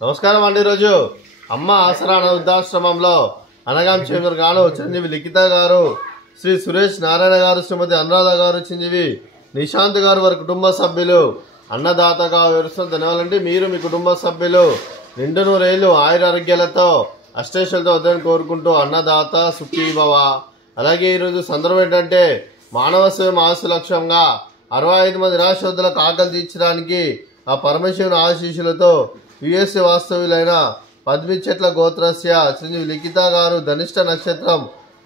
నమస్కారం అండి. ఈరోజు అమ్మ ఆసరా వృద్ధాశ్రమంలో అనగాం చేమూరు గాను చిరంజీవి లిఖిత గారు, శ్రీ సురేష్ నారాయణ గారు, శ్రీమతి అనురాధ గారు, చిరంజీవి నిశాంత్ గారు వారి కుటుంబ సభ్యులు అన్నదాతగా వివరిస్తున్న ధన్యవాదాలండి. మీరు మీ కుటుంబ సభ్యులు నిండు నూరేళ్లు ఆయురారోగ్యాలతో అష్టైశ్వర్యాలతో వద్దని కోరుకుంటూ అన్నదాత సుఖీభవ. అలాగే ఈరోజు సందర్భం ఏంటంటే మానవ సేవ ఆశ లక్ష్యంగా 65 మంది నిరాశ్రద్ధులకు ఆకలి తీర్చడానికి ఆ పరమశివుని ఆశీస్సులతో యుఎస్ఏ వాస్తవ్యులైన పద్మిచెట్ల గోత్రస్య చిరంజీవి లిఖిత గారు ధనిష్ట నక్షత్రం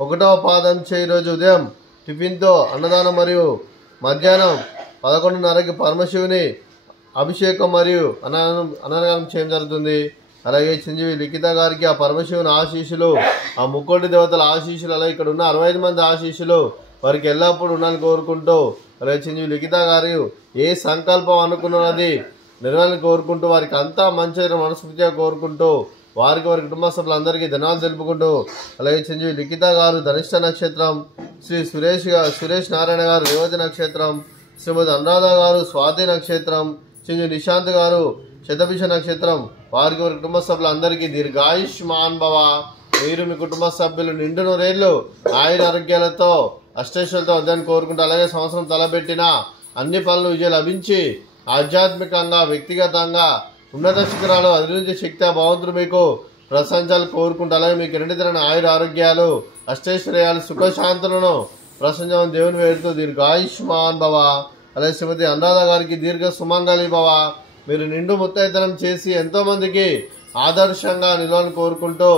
1వ పాదం ఈరోజు ఉదయం టిఫిన్తో అన్నదానం మరియు మధ్యాహ్నం 11:30కి పరమశివుని అభిషేకం మరియు అన్నదానం చేయడం జరుగుతుంది. అలాగే చిరంజీవి లిఖిత గారికి ఆ పరమశివుని ఆశీస్సులు, ఆ ముక్కోటి దేవతల ఆశీస్సులు, అలాగే ఇక్కడ ఉన్న 65 మంది ఆశీస్సులు వారికి ఎల్లప్పుడూ ఉండాలని కోరుకుంటూ, అలాగే చిరంజీవి లిఖిత గారు ఏ సంకల్పం అనుకున్నది నిర్వహణ కోరుకుంటూ వారికి అంతా మంచి మనస్ఫూర్తిగా కోరుకుంటూ వారి కుటుంబ సభ్యులందరికీ ధన్యవాదాలు తెలుపుకుంటూ, అలాగే చిరంజీవి లిఖిత గారు ధనిష్ట నక్షత్రం, శ్రీ సురేష్ నారాయణ గారు రేవతి నక్షత్రం, శ్రీమతి అనురాధ గారు స్వాతి నక్షత్రం, చిరంజీవి నిశాంత్ గారు శతభిష నక్షత్రం, వారి కుటుంబ సభ్యులందరికీ దీర్ఘాయుష్మాన్ భవ. మీరు మీ కుటుంబ సభ్యులు నిండు నూరేళ్లు ఆయుర ఆరోగ్యాలతో అష్టైశ్వర్యాలతో వద్దని కోరుకుంటూ, అలాగే సంవత్సరం తలపెట్టిన అన్ని పనులు విజయం లభించి ఆధ్యాత్మికంగా వ్యక్తిగతంగా ఉన్నత శిఖరాలు అభివృద్ధి శక్తి భగవంతుడు మీకు ప్రశంసాలు కోరుకుంటూ, అలాగే మీకు నిండితన ఆయుర ఆరోగ్యాలు అష్టైశ్వర్యాలు సుఖశాంతులను ప్రశంస దేవుని వేడుతూ దీర్ఘాయుష్మాన్ భవ. అలాగే శ్రీమతి అనురాధ గారికి దీర్ఘ సుమంగళి భవ. మీరు నిండు ముత్తైతనం చేసి ఎంతో మందికి ఆదర్శంగా నిలవాలని కోరుకుంటూ,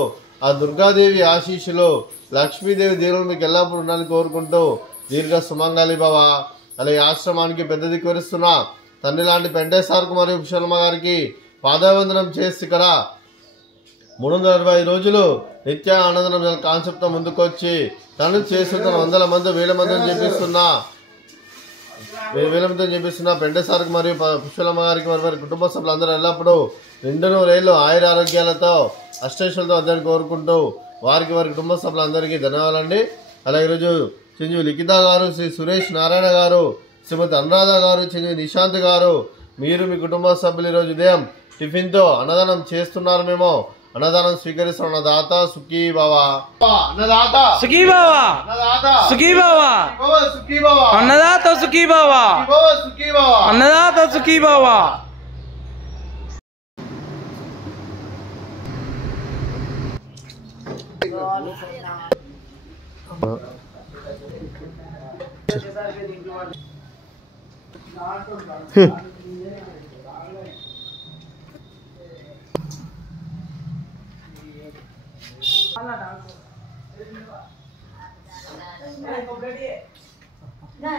ఆ దుర్గాదేవి ఆశీస్సులు లక్ష్మీదేవి దేవుడు మీకు ఎల్లప్పుడూ ఉండాలని కోరుకుంటూ దీర్ఘ సుమంగళి భవ. అలాగే ఆశ్రమానికి పెద్ద దిక్కువరిస్తున్న తండ్రి లాంటి పెంటేశ్వర్కు మరియు విశ్వమ్మ గారికి పాదవందనం చేసి ఇక్కడ 365 రోజులు నిత్య ఆనందం కాన్సెప్ట్ ముందుకొచ్చి తను చేస్తున్న 100 మంది 1000 మందిని చెప్పిస్తున్న పెంటేశ్వర్కి మరియు పుష్పలమ్మ గారికి వారి కుటుంబ సభ్యులందరూ ఎల్లప్పుడూ నిండు నూరేళ్లు ఆయుర ఆరోగ్యాలతో అష్టైశ్వర్యాలతో వద్దని కోరుకుంటూ వారి కుటుంబ సభ్యులందరికీ ధన్యవాదాలండి. అలాగే ఈరోజు చిరంజీవి లిఖిత గారు, శ్రీ సురేష్ నారాయణ గారు, శ్రీమతి అనురాధ గారు, చిరంజీవి నిశాంత్ గారు, మీరు మీ కుటుంబ సభ్యులు ఈరోజు ఉదయం టిఫిన్తో అన్నదానం చేస్తున్నారు. మేము అన్నదానం స్వీకరిస్తున్న దాత సుఖీ భవ. అన్నదాత సుఖీ భవ, అన్నదాత సుఖీ భవ, సుఖీ భవ, అన్నదాత సుఖీ భవ, సుఖీ భవ, అన్నదాత సుఖీ భవ. Nah,